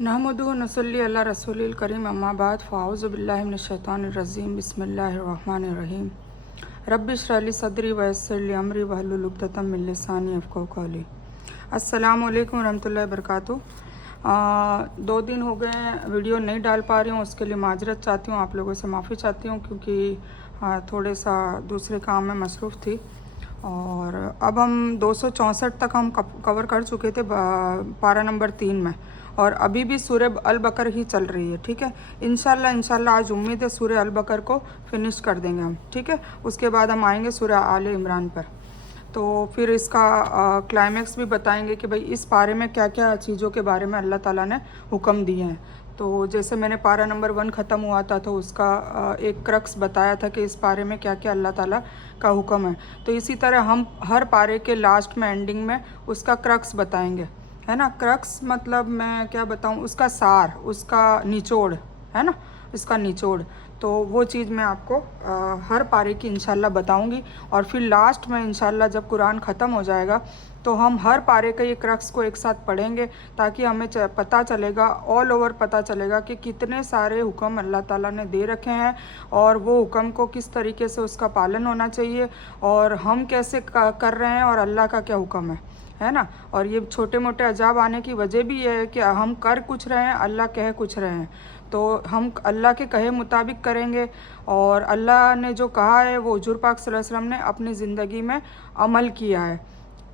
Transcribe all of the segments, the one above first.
नहमदुहु नसल्ली अला रसूलिल करीम अम्मा बाद फ़ाऊज़ु बिल्लाहि मिनश शैतानिर रजीम बिस्मिल्लाहिर रहमानिर रहीम रब्बि इश्रह ली सदरी व यस्सिर ली अमरी वहलुल उक़दतम मिन लिसानी यफ़क़हू क़ौली। अस्सलामु अलैकुम रहमतुल्लाहि व बरकातुहू। 2 दिन हो गए वीडियो नहीं डाल पा रही हूँ, उसके लिए माजरत चाहती हूँ, आप लोगों से माफ़ी चाहती हूँ क्योंकि थोड़े सा दूसरे काम में मसरूफ़ थी। और अब हम 264 तक हम कवर कर चुके थे पारा नंबर 3 में, और अभी भी सूरह अल बकर ही चल रही है। ठीक है, इंशाल्लाह आज उम्मीद है सूरह अल बकर को फिनिश कर देंगे हम। ठीक है, उसके बाद हम आएंगे सूरह आले इमरान पर, तो फिर इसका क्लाइमेक्स भी बताएंगे कि भाई इस पारे में क्या क्या चीज़ों के बारे में अल्लाह ताला ने हुक्म दिए हैं। तो जैसे मैंने पारा नंबर 1 ख़त्म हुआ था तो उसका एक क्रक्स बताया था कि इस पारे में क्या क्या अल्लाह ताला का हुक्म है। तो इसी तरह हम हर पारे के लास्ट में एंडिंग में उसका क्रक्स बताएंगे, है ना। क्रक्स मतलब मैं क्या बताऊँ, उसका सार, उसका निचोड़, है ना, इसका निचोड़। तो वो चीज़ मैं आपको हर पारे की इंशाल्लाह बताऊंगी। और फिर लास्ट में इंशाल्लाह जब कुरान ख़त्म हो जाएगा तो हम हर पारे के ये क्रक्स को एक साथ पढ़ेंगे, ताकि हमें पता चलेगा, ऑल ओवर पता चलेगा कि कितने सारे हुक्म अल्लाह ताला ने दे रखे हैं और वो हुक्म को किस तरीके से उसका पालन होना चाहिए और हम कैसे कर रहे हैं और अल्लाह का क्या हुक्म है ना। और ये छोटे मोटे अजाब आने की वजह भी ये है कि हम कर कुछ रहे हैं, अल्लाह कह कुछ रहे हैं। तो हम अल्लाह के कहे मुताबिक करेंगे और अल्लाह ने जो कहा है वो हुजूर पाक सल्लल्लाहु अलैहि वसल्लम ने अपनी ज़िंदगी में अमल किया है,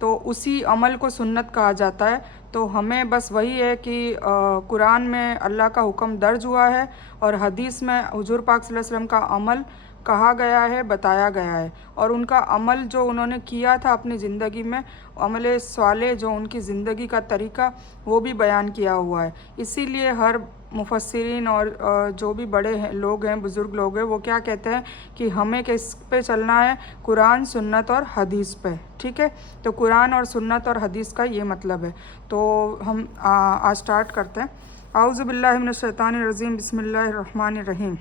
तो उसी अमल को सुन्नत कहा जाता है। तो हमें बस वही है कि कुरान में अल्लाह का हुक्म दर्ज हुआ है और हदीस में हुजूर पाक सल्लल्लाहु अलैहि वसल्लम का अमल कहा गया है, बताया गया है, और उनका अमल जो उन्होंने किया था अपनी ज़िंदगी में, अमल स्वाले जो उनकी ज़िंदगी का तरीका, वो भी बयान किया हुआ है। इसीलिए हर मुफस्सिरीन और जो भी बड़े हैं लोग हैं, बुज़ुर्ग लोग हैं, वो क्या कहते हैं कि हमें किस पे चलना है, कुरान, सुन्नत और हदीस पे। ठीक है, तो कुरान और सुन्नत और हदीस का ये मतलब है। तो हम आज स्टार्ट करते हैं। आऊज़ु बिल्लाहि मिनश शैतानिर रजीम बिस्मिल्लाहिर रहमानिर रहीम।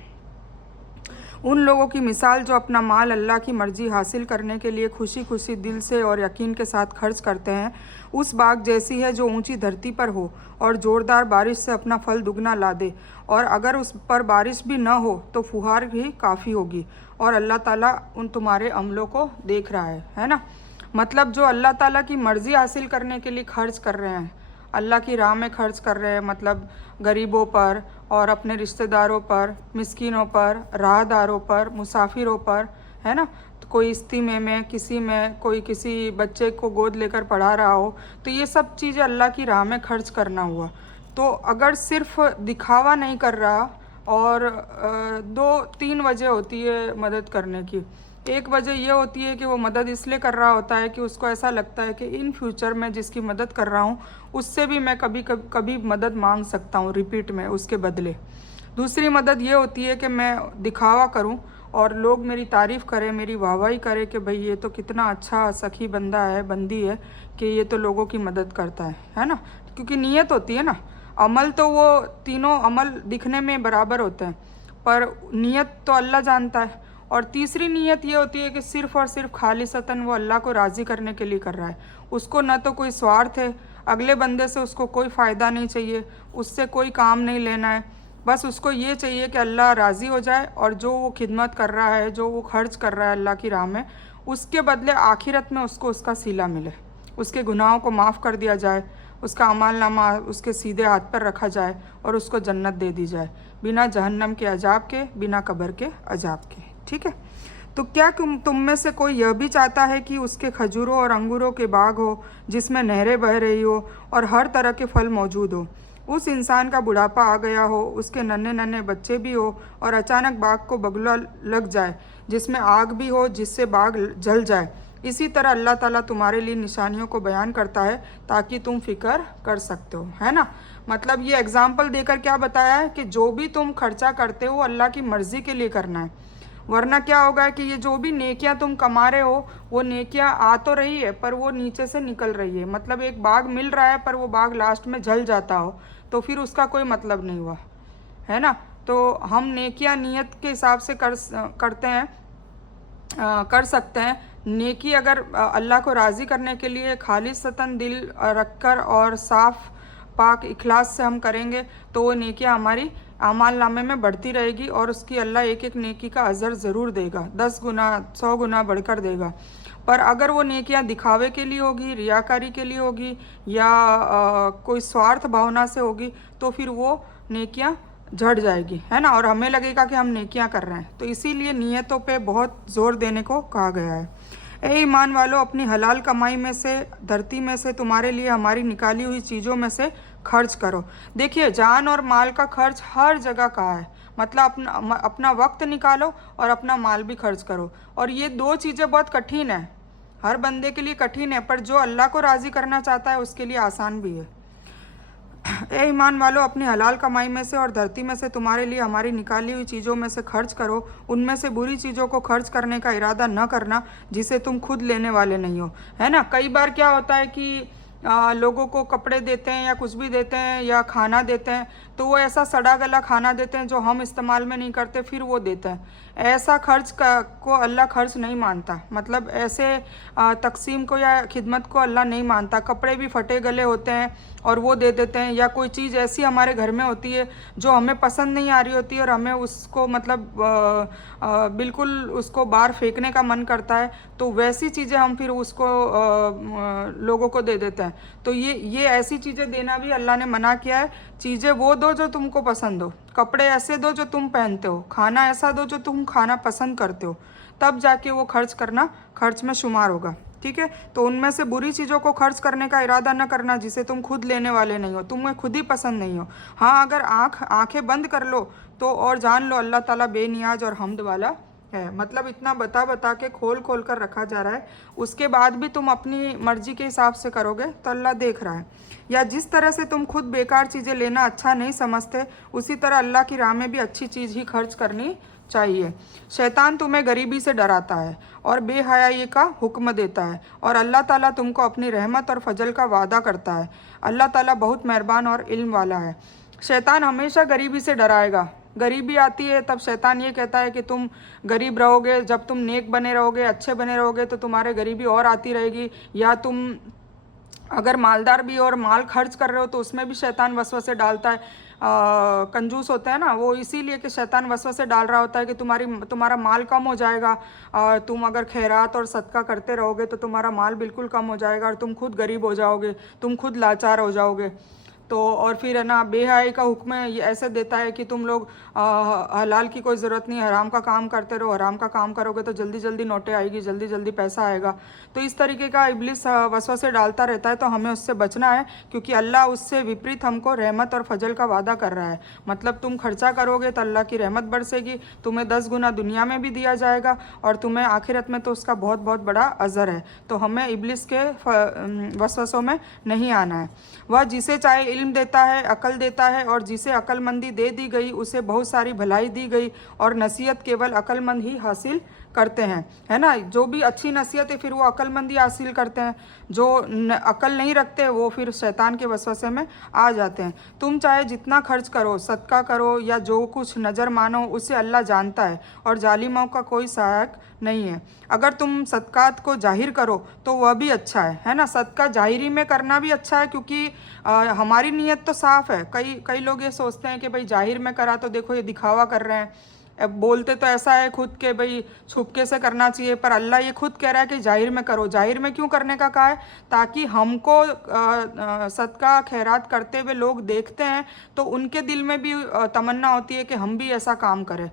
उन लोगों की मिसाल जो अपना माल अल्लाह की मर्ज़ी हासिल करने के लिए खुशी खुशी दिल से और यकीन के साथ खर्च करते हैं, उस बाग जैसी है जो ऊंची धरती पर हो और ज़ोरदार बारिश से अपना फल दुगना ला दे, और अगर उस पर बारिश भी न हो तो फुहार भी काफ़ी होगी, और अल्लाह ताला उन तुम्हारे अमलों को देख रहा है ना। मतलब जो अल्लाह ताला की मर्ज़ी हासिल करने के लिए खर्च कर रहे हैं, अल्लाह की राह में खर्च कर रहे हैं, मतलब गरीबों पर और अपने रिश्तेदारों पर, मिस्किनों पर, राहदारों पर, मुसाफिरों पर, है ना। तो कोई इस्तीमे में, किसी में, कोई किसी बच्चे को गोद लेकर पढ़ा रहा हो, तो ये सब चीज़ें अल्लाह की राह में खर्च करना हुआ। तो अगर सिर्फ दिखावा नहीं कर रहा, और 2-3 वजह होती है मदद करने की। एक वजह ये होती है कि वो मदद इसलिए कर रहा होता है कि उसको ऐसा लगता है कि इन फ्यूचर में जिसकी मदद कर रहा हूँ उससे भी मैं कभी मदद मांग सकता हूँ रिपीट में उसके बदले। दूसरी मदद ये होती है कि मैं दिखावा करूँ और लोग मेरी तारीफ़ करें, मेरी वाहवाही करें कि भाई ये तो कितना अच्छा सखी बंदा है, बंदी है, कि ये तो लोगों की मदद करता है ना। क्योंकि नीयत होती है ना। अमल तो वो तीनों अमल दिखने में बराबर होते हैं, पर नीयत तो अल्लाह जानता है। और तीसरी नीयत ये होती है कि सिर्फ़ और सिर्फ खालिसतन वो अल्लाह को राज़ी करने के लिए कर रहा है। उसको न तो कोई स्वार्थ है, अगले बंदे से उसको कोई फ़ायदा नहीं चाहिए, उससे कोई काम नहीं लेना है, बस उसको ये चाहिए कि अल्लाह राज़ी हो जाए, और जो वो खिदमत कर रहा है, जो वो खर्च कर रहा है अल्लाह की राह में, उसके बदले आखिरत में उसको उसका सिला मिले, उसके गुनाहों को माफ़ कर दिया जाए, उसका अमालनामा उसके सीधे हाथ पर रखा जाए और उसको जन्नत दे दी जाए, बिना जहन्नम के अजाब के, बिना कब्र के अजाब के। ठीक है, तो क्या तुम में से कोई यह भी चाहता है कि उसके खजूरों और अंगूरों के बाग हो जिसमें नहरें बह रही हो और हर तरह के फल मौजूद हो, उस इंसान का बुढ़ापा आ गया हो, उसके नन्हे नन्हे बच्चे भी हो, और अचानक बाग को बगुला लग जाए जिसमें आग भी हो जिससे बाग जल जाए। इसी तरह अल्लाह ताला तुम्हारे लिए निशानियों को बयान करता है ताकि तुम फिक्र कर सकते हो, है ना। मतलब ये एग्जाम्पल देकर क्या बताया है कि जो भी तुम खर्चा करते हो अल्लाह की मर्ज़ी के लिए करना है, वरना क्या होगा कि ये जो भी नेकियां तुम कमा रहे हो, वो नेकियां आ तो रही है पर वो नीचे से निकल रही है। मतलब एक बाग मिल रहा है पर वो बाग लास्ट में जल जाता हो तो फिर उसका कोई मतलब नहीं हुआ, है ना। तो हम नेकियां नियत के हिसाब से करते हैं, कर सकते हैं। नेकी अगर अल्लाह को राज़ी करने के लिए खालिसतन दिल रखकर और साफ़ पाक इखलास से हम करेंगे तो वो नेकियां हमारी आमाल नामे में बढ़ती रहेगी और उसकी अल्लाह एक एक नेकी का अजर ज़रूर देगा, 10 गुना 100 गुना बढ़कर देगा। पर अगर वो नेकियां दिखावे के लिए होगी, रियाकारी के लिए होगी या कोई स्वार्थ भावना से होगी तो फिर वो नेकियां झड़ जाएगी, है ना, और हमें लगेगा कि हम नेकियां कर रहे हैं। तो इसीलिए नीयतों पे बहुत ज़ोर देने को कहा गया है। ए ईमान वालों, अपनी हलाल कमाई में से, धरती में से तुम्हारे लिए हमारी निकाली हुई चीज़ों में से खर्च करो। देखिए, जान और माल का खर्च हर जगह कहा है, मतलब अपना वक्त निकालो और अपना माल भी खर्च करो। और ये दो चीज़ें बहुत कठिन है, हर बंदे के लिए कठिन है, पर जो अल्लाह को राज़ी करना चाहता है उसके लिए आसान भी है। ए ईमान वालों, अपनी हलाल कमाई में से और धरती में से तुम्हारे लिए हमारी निकाली हुई चीज़ों में से खर्च करो। उनमें से बुरी चीज़ों को खर्च करने का इरादा न करना जिसे तुम खुद लेने वाले नहीं हो, है ना। कई बार क्या होता है कि लोगों को कपड़े देते हैं या कुछ भी देते हैं या खाना देते हैं तो वो ऐसा सड़ा गला खाना देते हैं जो हम इस्तेमाल में नहीं करते, फिर वो देते हैं। ऐसा खर्च को अल्लाह खर्च नहीं मानता, मतलब ऐसे तकसीम को या खिदमत को अल्लाह नहीं मानता। कपड़े भी फटे गले होते हैं और वो दे देते हैं, या कोई चीज़ ऐसी हमारे घर में होती है जो हमें पसंद नहीं आ रही होती है और हमें उसको मतलब बिल्कुल उसको बाहर फेंकने का मन करता है, तो वैसी चीज़ें हम फिर उसको लोगों को दे देते हैं। तो ये ऐसी चीज़ें देना भी अल्लाह ने मना किया है। चीज़ें वो दो जो तुमको पसंद हो, कपड़े ऐसे दो जो तुम पहनते हो, खाना ऐसा दो जो तुम खाना पसंद करते हो, तब जाके वो खर्च करना खर्च में शुमार होगा, ठीक है। तो उनमें से बुरी चीज़ों को खर्च करने का इरादा न करना जिसे तुम खुद लेने वाले नहीं हो, तुम्हें खुद ही पसंद नहीं हो। हाँ, अगर आंखें बंद कर लो तो और जान लो अल्लाह ताला बेनियाज और हमद वाला है। मतलब इतना बता बता के खोल खोल कर रखा जा रहा है, उसके बाद भी तुम अपनी मर्जी के हिसाब से करोगे तो अल्लाह देख रहा है। या जिस तरह से तुम खुद बेकार चीज़ें लेना अच्छा नहीं समझते, उसी तरह अल्लाह की राह में भी अच्छी चीज़ ही खर्च करनी चाहिए। शैतान तुम्हें गरीबी से डराता है और बेहयाई का हुक्म देता है, और अल्लाह ताला तुमको अपनी रहमत और फजल का वादा करता है। अल्लाह ताला बहुत मेहरबान और इल्म वाला है। शैतान हमेशा गरीबी से डराएगा। गरीबी आती है तब शैतान ये कहता है कि तुम गरीब रहोगे, जब तुम नेक बने रहोगे, अच्छे बने रहोगे तो तुम्हारे गरीबी और आती रहेगी। या तुम अगर मालदार भी और माल खर्च कर रहे हो तो उसमें भी शैतान वसवसे डालता है। कंजूस होते हैं ना वो, इसीलिए कि शैतान वसवसे डाल रहा होता है कि तुम्हारा माल कम हो जाएगा। तुम अगर खैरात और सदका करते रहोगे तो तुम्हारा माल बिल्कुल कम हो जाएगा और तुम खुद गरीब हो जाओगे, तुम खुद लाचार हो जाओगे। तो और फिर है ना, बेहयाई का हुक्म ये ऐसे देता है कि तुम लोग हलाल की कोई ज़रूरत नहीं, हराम का काम करते रहो। हराम का काम करोगे तो जल्दी जल्दी नोटें आएगी, जल्दी जल्दी पैसा आएगा। तो इस तरीके का इब्लिस वसवसे डालता रहता है, तो हमें उससे बचना है, क्योंकि अल्लाह उससे विपरीत हमको रहमत और फजल का वादा कर रहा है। मतलब तुम खर्चा करोगे तो अल्लाह की रहमत बरसेगी, तुम्हें 10 गुना दुनिया में भी दिया जाएगा और तुम्हें आखिरत में तो उसका बहुत बहुत बड़ा अज़र है। तो हमें इब्लिस के वसवसों में नहीं आना है। वह जिसे चाहे इल्म देता है, अकल देता है, और जिसे अक्लमंदी दे दी गई उसे बहुत सारी भलाई दी गई, और नसीहत केवल अक्लमंद ही हासिल करते हैं, है ना। जो भी अच्छी नसीहत है फिर वो अक्लमंदी हासिल करते हैं, जो अकल नहीं रखते वो फिर शैतान के वसवसे में आ जाते हैं। तुम चाहे जितना खर्च करो, सदका करो या जो कुछ नज़र मानो, उसे अल्लाह जानता है और जालिमों का कोई सहायक नहीं है। अगर तुम सदकात को जाहिर करो तो वह भी अच्छा है ना। सदका जाहिरी में करना भी अच्छा है, क्योंकि हमारी नीयत तो साफ़ है। कई लोग ये सोचते हैं कि भाई जाहिर में करा तो देखो ये दिखावा कर रहे हैं। अब बोलते तो ऐसा है खुद के भाई छुपके से करना चाहिए, पर अल्लाह ये खुद कह रहा है कि जाहिर में करो। जाहिर में क्यों करने का कहा है? ताकि हमको सदका खैरात करते हुए लोग देखते हैं तो उनके दिल में भी तमन्ना होती है कि हम भी ऐसा काम करें।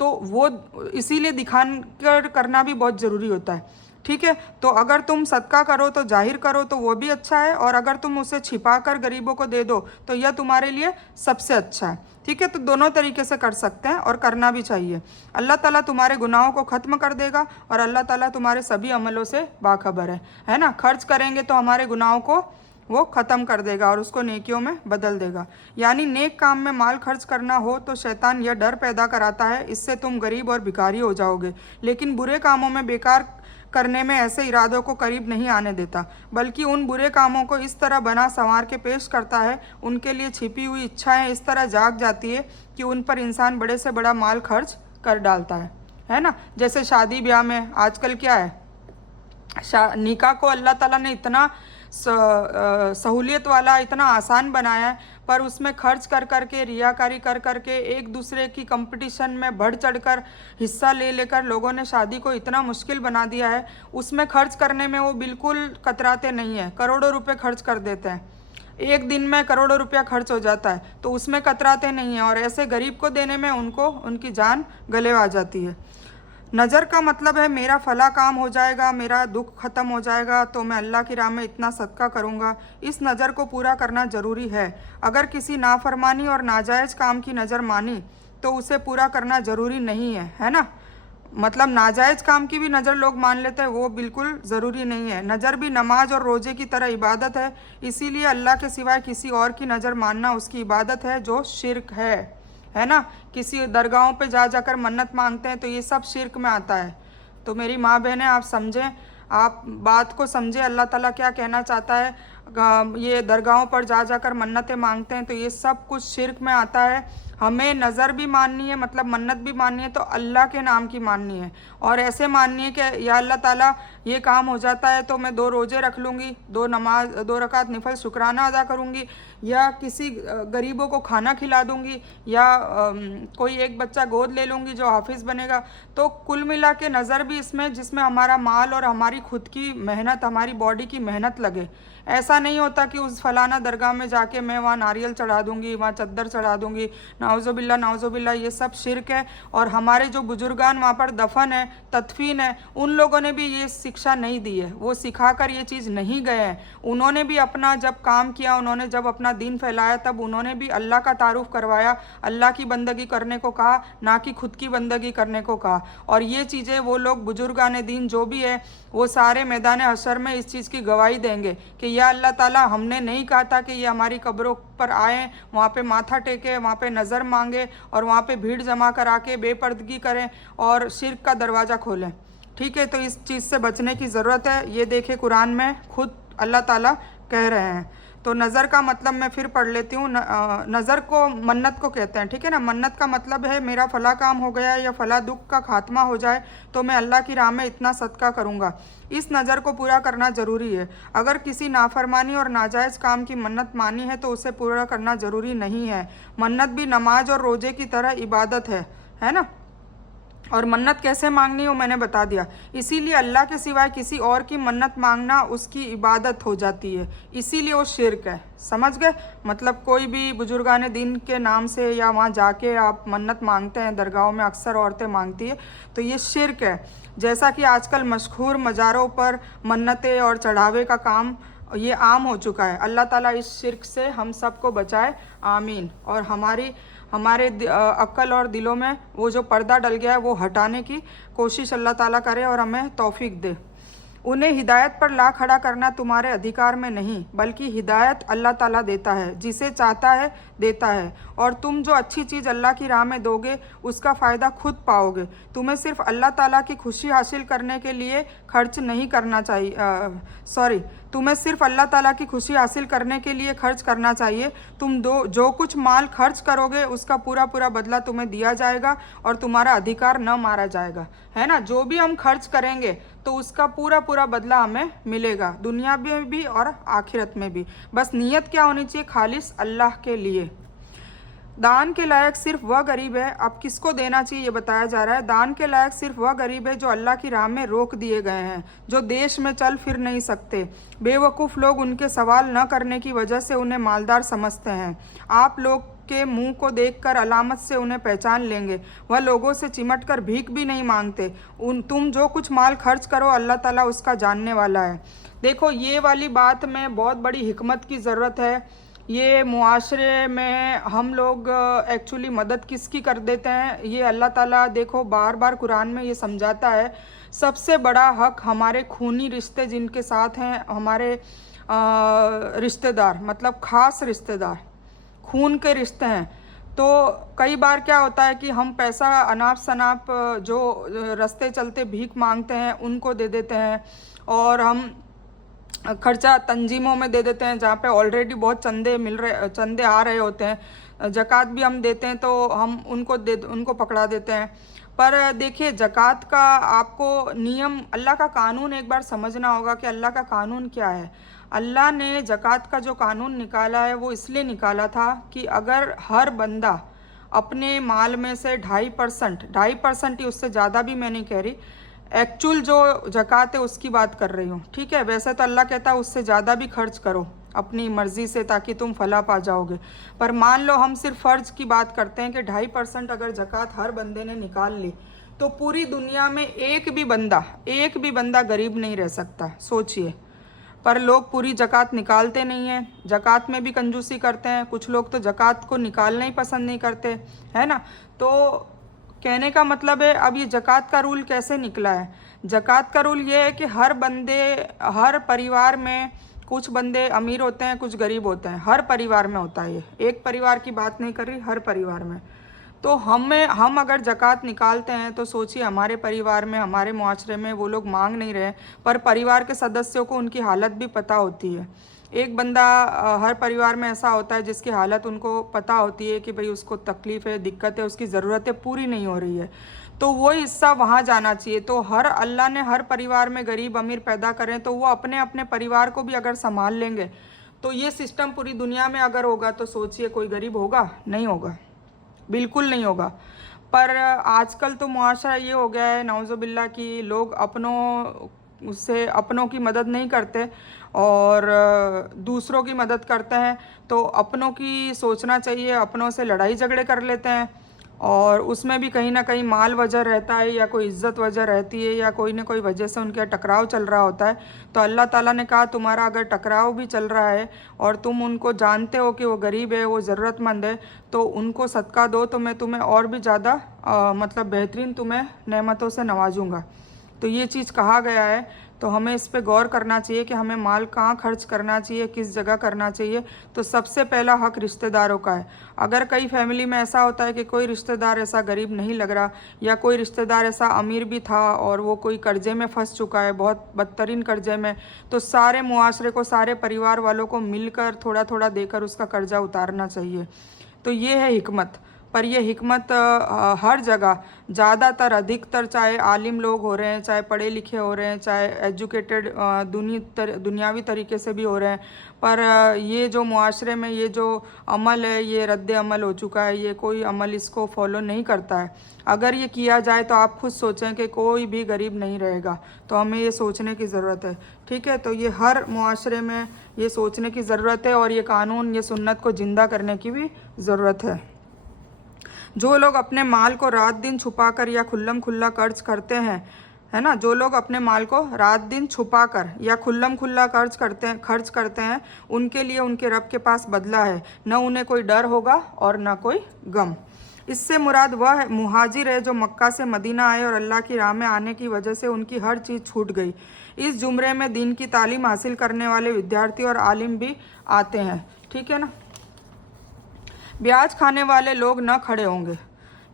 तो वो इसीलिए दिखान कर करना भी बहुत ज़रूरी होता है, ठीक है। तो अगर तुम सदका करो तो जाहिर करो तो वो भी अच्छा है, और अगर तुम उसे छिपा कर गरीबों को दे दो तो यह तुम्हारे लिए सबसे अच्छा है, ठीक है। तो दोनों तरीके से कर सकते हैं और करना भी चाहिए। अल्लाह ताला तुम्हारे गुनाहों को ख़त्म कर देगा और अल्लाह ताला तुम्हारे सभी अमलों से बाखबर है ना। खर्च करेंगे तो हमारे गुनाहों को वो ख़त्म कर देगा और उसको नेकियों में बदल देगा। यानी नेक काम में माल खर्च करना हो तो शैतान यह डर पैदा कराता है इससे तुम गरीब और भिखारी हो जाओगे, लेकिन बुरे कामों में बेकार करने में ऐसे इरादों को करीब नहीं आने देता, बल्कि उन बुरे कामों को इस तरह बना संवार के पेश करता है, उनके लिए छिपी हुई इच्छाएं इस तरह जाग जाती है कि उन पर इंसान बड़े से बड़ा माल खर्च कर डालता है ना। जैसे शादी ब्याह में आजकल क्या है, निकाह को अल्लाह ताला ने इतना सहूलियत वाला, इतना आसान बनाया है, पर उसमें खर्च कर कर के, रियाकारी कर कर के, एक दूसरे की कंपटीशन में बढ़ चढ़कर हिस्सा ले लेकर लोगों ने शादी को इतना मुश्किल बना दिया है। उसमें खर्च करने में वो बिल्कुल कतराते नहीं है, करोड़ों रुपए खर्च कर देते हैं, एक दिन में करोड़ों रुपया खर्च हो जाता है, तो उसमें कतराते नहीं हैं। और ऐसे गरीब को देने में उनको उनकी जान गले आ जाती है। नज़र का मतलब है मेरा फला काम हो जाएगा, मेरा दुख ख़त्म हो जाएगा तो मैं अल्लाह की राह में इतना सदका करूँगा। इस नज़र को पूरा करना ज़रूरी है। अगर किसी नाफरमानी और नाजायज़ काम की नज़र मानी तो उसे पूरा करना ज़रूरी नहीं है ना। मतलब नाजायज़ काम की भी नज़र लोग मान लेते हैं, वो बिल्कुल ज़रूरी नहीं है। नज़र भी नमाज और रोज़े की तरह इबादत है, इसीलिए अल्लाह के सिवाय किसी और की नज़र मानना उसकी इबादत है, जो शिर्क है ना। किसी दरगाहों पे जा जाकर मन्नत मांगते हैं तो ये सब शिर्क में आता है। तो मेरी माँ बहनें, आप समझें, आप बात को समझें, अल्लाह ताला क्या कहना चाहता है। ये दरगाहों पर जा जाकर मन्नतें मांगते हैं तो ये सब कुछ शिर्क में आता है। हमें नज़र भी माननी है, मतलब मन्नत भी माननी है तो अल्लाह के नाम की माननी है, और ऐसे माननी है कि या अल्लाह ताला ये काम हो जाता है तो मैं 2 रोज़े रख लूँगी, 2 रकात निफल शुक्राना अदा करूँगी, या किसी गरीबों को खाना खिला दूँगी, या कोई एक बच्चा गोद ले लूँगी जो हाफिज़ बनेगा। तो कुल मिला के नज़र भी इसमें, जिसमें हमारा माल और हमारी खुद की मेहनत, हमारी बॉडी की मेहनत लगे। ऐसा नहीं होता कि उस फलाना दरगाह में जाके मैं वहाँ नारियल चढ़ा दूँगी, वहाँ चद्दर चढ़ा दूँगी, नाउज़ुबिल्ला, ये सब शिर्क है। और हमारे जो बुजुर्गान वहाँ पर दफन है, तदफीन है, उन लोगों ने भी ये शिक्षा नहीं दी है, वो सिखाकर ये चीज़ नहीं गए हैं। उन्होंने भी अपना जब काम किया, उन्होंने जब अपना दीन फैलाया, तब उन्होंने भी अल्लाह का तारुफ करवाया, अल्लाह की बंदगी करने को कहा, ना कि खुद की बंदगी करने को कहा। और ये चीज़ें वो लोग बुजुर्गान दीन जो भी है, वो सारे मैदान हशर में इस चीज़ की गवाही देंगे कि या अल्लाह ताला, हमने नहीं कहा था कि ये हमारी कब्रों पर आए, वहाँ पे माथा टेके, वहाँ पे नज़र मांगे और वहाँ पे भीड़ जमा करा के बेपर्दगी करें और शिर्क का दरवाज़ा खोलें। ठीक है, तो इस चीज़ से बचने की ज़रूरत है। ये देखे कुरान में खुद अल्लाह ताला कह रहे हैं। तो नज़र का मतलब मैं फिर पढ़ लेती हूँ। नज़र को मन्नत को कहते हैं, ठीक है ना। मन्नत का मतलब है मेरा फला काम हो गया या फला दुख का खात्मा हो जाए तो मैं अल्लाह की राह में इतना सदका करूँगा। इस नज़र को पूरा करना ज़रूरी है। अगर किसी नाफरमानी और नाजायज़ काम की मन्नत मानी है तो उसे पूरा करना ज़रूरी नहीं है। मन्नत भी नमाज और रोज़े की तरह इबादत है ना। और मन्नत कैसे मांगनी हो मैंने बता दिया। इसीलिए अल्लाह के सिवाय किसी और की मन्नत मांगना उसकी इबादत हो जाती है, इसीलिए वो शिर्क है। समझ गए। मतलब कोई भी बुजुर्गान दीन के नाम से या वहाँ जाके आप मन्नत मांगते हैं, दरगाहों में अक्सर औरतें मांगती है, तो ये शिर्क है। जैसा कि आजकल मशहूर मज़ारों पर मन्नतें और चढ़ावे का काम ये आम हो चुका है। अल्लाह ताला इस शिर्क से हम सबको बचाए, आमीन। और हमारे अक्ल और दिलों में वो जो पर्दा डल गया है वो हटाने की कोशिश अल्लाह ताला करे और हमें तौफीक दे। उन्हें हिदायत पर ला खड़ा करना तुम्हारे अधिकार में नहीं, बल्कि हिदायत अल्लाह ताला देता है, जिसे चाहता है देता है। और तुम जो अच्छी चीज़ अल्लाह की राह में दोगे उसका फ़ायदा खुद पाओगे। तुम्हें सिर्फ अल्लाह ताला की खुशी हासिल करने के लिए खर्च नहीं करना चाहिए, तुम्हें सिर्फ अल्लाह ताला की खुशी हासिल करने के लिए खर्च करना चाहिए। तुम जो कुछ माल खर्च करोगे उसका पूरा पूरा बदला तुम्हें दिया जाएगा और तुम्हारा अधिकार न मारा जाएगा, है ना। जो भी हम खर्च करेंगे तो उसका पूरा पूरा बदला हमें मिलेगा, दुनिया में भी और आखिरत में भी। बस नीयत क्या होनी चाहिए, खालिस अल्लाह के लिए। दान के लायक सिर्फ वह गरीब है, अब किसको देना चाहिए ये बताया जा रहा है। दान के लायक सिर्फ वह गरीब है जो अल्लाह की राह में रोक दिए गए हैं, जो देश में चल फिर नहीं सकते। बेवकूफ़ लोग उनके सवाल न करने की वजह से उन्हें मालदार समझते हैं। आप लोग के मुंह को देखकर अलामत से उन्हें पहचान लेंगे। वह लोगों से चिमट कर भीख भी नहीं मांगते। तुम जो कुछ माल खर्च करो अल्लाह ताला उसका जानने वाला है। देखो, ये वाली बात में बहुत बड़ी हिकमत की ज़रूरत है। ये मुआशरे में हम लोग एक्चुअली मदद किसकी कर देते हैं, ये अल्लाह ताला देखो बार बार कुरान में ये समझाता है। सबसे बड़ा हक हमारे खूनी रिश्ते जिनके साथ हैं, हमारे रिश्तेदार, मतलब ख़ास रिश्तेदार, खून के रिश्ते हैं। तो कई बार क्या होता है कि हम पैसा अनाप शनाप जो रास्ते चलते भीख मांगते हैं उनको दे देते हैं, और हम खर्चा तंजीमों में दे देते हैं जहाँ पे ऑलरेडी बहुत चंदे आ रहे होते हैं। ज़कात भी हम देते हैं तो हम उनको पकड़ा देते हैं। पर देखिए, ज़कात का आपको नियम, अल्लाह का कानून एक बार समझना होगा कि अल्लाह का कानून क्या है। अल्लाह ने ज़कात का जो कानून निकाला है वो इसलिए निकाला था कि अगर हर बंदा अपने माल में से 2.5% ही, उससे ज़्यादा भी मैं नहीं कह रही, एक्चुअल जो ज़कात है उसकी बात कर रही हूँ, ठीक है। वैसे तो अल्लाह कहता है उससे ज़्यादा भी खर्च करो अपनी मर्ज़ी से ताकि तुम फलाह पा जाओगे, पर मान लो हम सिर्फ फ़र्ज की बात करते हैं कि 2.5% अगर ज़कात हर बंदे ने निकाल ली तो पूरी दुनिया में एक भी बंदा गरीब नहीं रह सकता, सोचिए। पर लोग पूरी ज़कात निकालते नहीं हैं, ज़कात में भी कंजूसी करते हैं, कुछ लोग तो ज़कात को निकालना ही पसंद नहीं करते, है ना। तो कहने का मतलब है, अब ये ज़कात का रूल कैसे निकला है? ज़कात का रूल ये है कि हर परिवार में कुछ बंदे अमीर होते हैं, कुछ गरीब होते हैं, हर परिवार में होता है। ये एक परिवार की बात नहीं कर रही, हर परिवार में। तो हम अगर ज़कात निकालते हैं तो सोचिए हमारे परिवार में, हमारे मुआशरे में वो लोग मांग नहीं रहे, पर परिवार के सदस्यों को उनकी हालत भी पता होती है। एक बंदा हर परिवार में ऐसा होता है जिसकी हालत उनको पता होती है कि भाई उसको तकलीफ़ है, दिक्कत है, उसकी ज़रूरतें पूरी नहीं हो रही है, तो वो हिस्सा वहाँ जाना चाहिए। तो अल्लाह ने हर परिवार में गरीब अमीर पैदा करें, तो वो अपने अपने परिवार को भी अगर संभाल लेंगे तो ये सिस्टम पूरी दुनिया में अगर होगा तो सोचिए कोई गरीब होगा? नहीं होगा, बिल्कुल नहीं होगा। पर आजकल तो मुआशरा ये हो गया है नाउज़ुबिल्लाह कि लोग अपनों की मदद नहीं करते और दूसरों की मदद करते हैं। तो अपनों की सोचना चाहिए, अपनों से लड़ाई झगड़े कर लेते हैं और उसमें भी कहीं ना कहीं माल वजह रहता है या कोई इज़्ज़त वजह रहती है या कोई ना कोई वजह से उनके टकराव चल रहा होता है। तो अल्लाह ताला ने कहा तुम्हारा अगर टकराव भी चल रहा है और तुम उनको जानते हो कि वो गरीब है, वो ज़रूरतमंद है, तो उनको सदका दो, तो मैं तुम्हें और भी ज़्यादा मतलब बेहतरीन तुम्हें नेमतों से नवाजूंगा। तो ये चीज़ कहा गया है। तो हमें इस पे गौर करना चाहिए कि हमें माल कहाँ खर्च करना चाहिए, किस जगह करना चाहिए। तो सबसे पहला हक रिश्तेदारों का है। अगर कई फैमिली में ऐसा होता है कि कोई रिश्तेदार ऐसा गरीब नहीं लग रहा या कोई रिश्तेदार ऐसा अमीर भी था और वो कोई कर्जे में फंस चुका है, बहुत बदतरीन कर्जे में, तो सारे मुआशरे को, सारे परिवार वालों को मिलकर थोड़ा थोड़ा देकर उसका कर्जा उतारना चाहिए। तो ये है हिकमत। पर यह हिकमत हर जगह ज़्यादातर, अधिकतर, चाहे आलिम लोग हो रहे हैं, चाहे पढ़े लिखे हो रहे हैं, चाहे एजुकेटेड दुनियावी तरीके से भी हो रहे हैं, पर ये जो मुआशरे में ये जो अमल है ये रद्द अमल हो चुका है। ये कोई अमल इसको फॉलो नहीं करता है। अगर ये किया जाए तो आप खुद सोचें कि कोई भी गरीब नहीं रहेगा। तो हमें ये सोचने की ज़रूरत है, ठीक है। तो ये हर मुआशरे में ये सोचने की ज़रूरत है और ये कानून, ये सुन्नत को ज़िंदा करने की भी ज़रूरत है। जो लोग अपने माल को रात दिन छुपाकर या खुल्लम खुल्ला खर्च करते हैं, है ना, जो लोग अपने माल को रात दिन छुपाकर या खुल्लम खुल्ला खर्च करते हैं, उनके लिए उनके रब के पास बदला है। न उन्हें कोई डर होगा और न कोई गम। इससे मुराद वह मुहाजिर है जो मक्का से मदीना आए और अल्लाह की राह में आने की वजह से उनकी हर चीज़ छूट गई। इस जुमरे में दीन की तालीम हासिल करने वाले विद्यार्थी और आलिम भी आते हैं, ठीक है ना। ब्याज खाने वाले लोग न खड़े होंगे,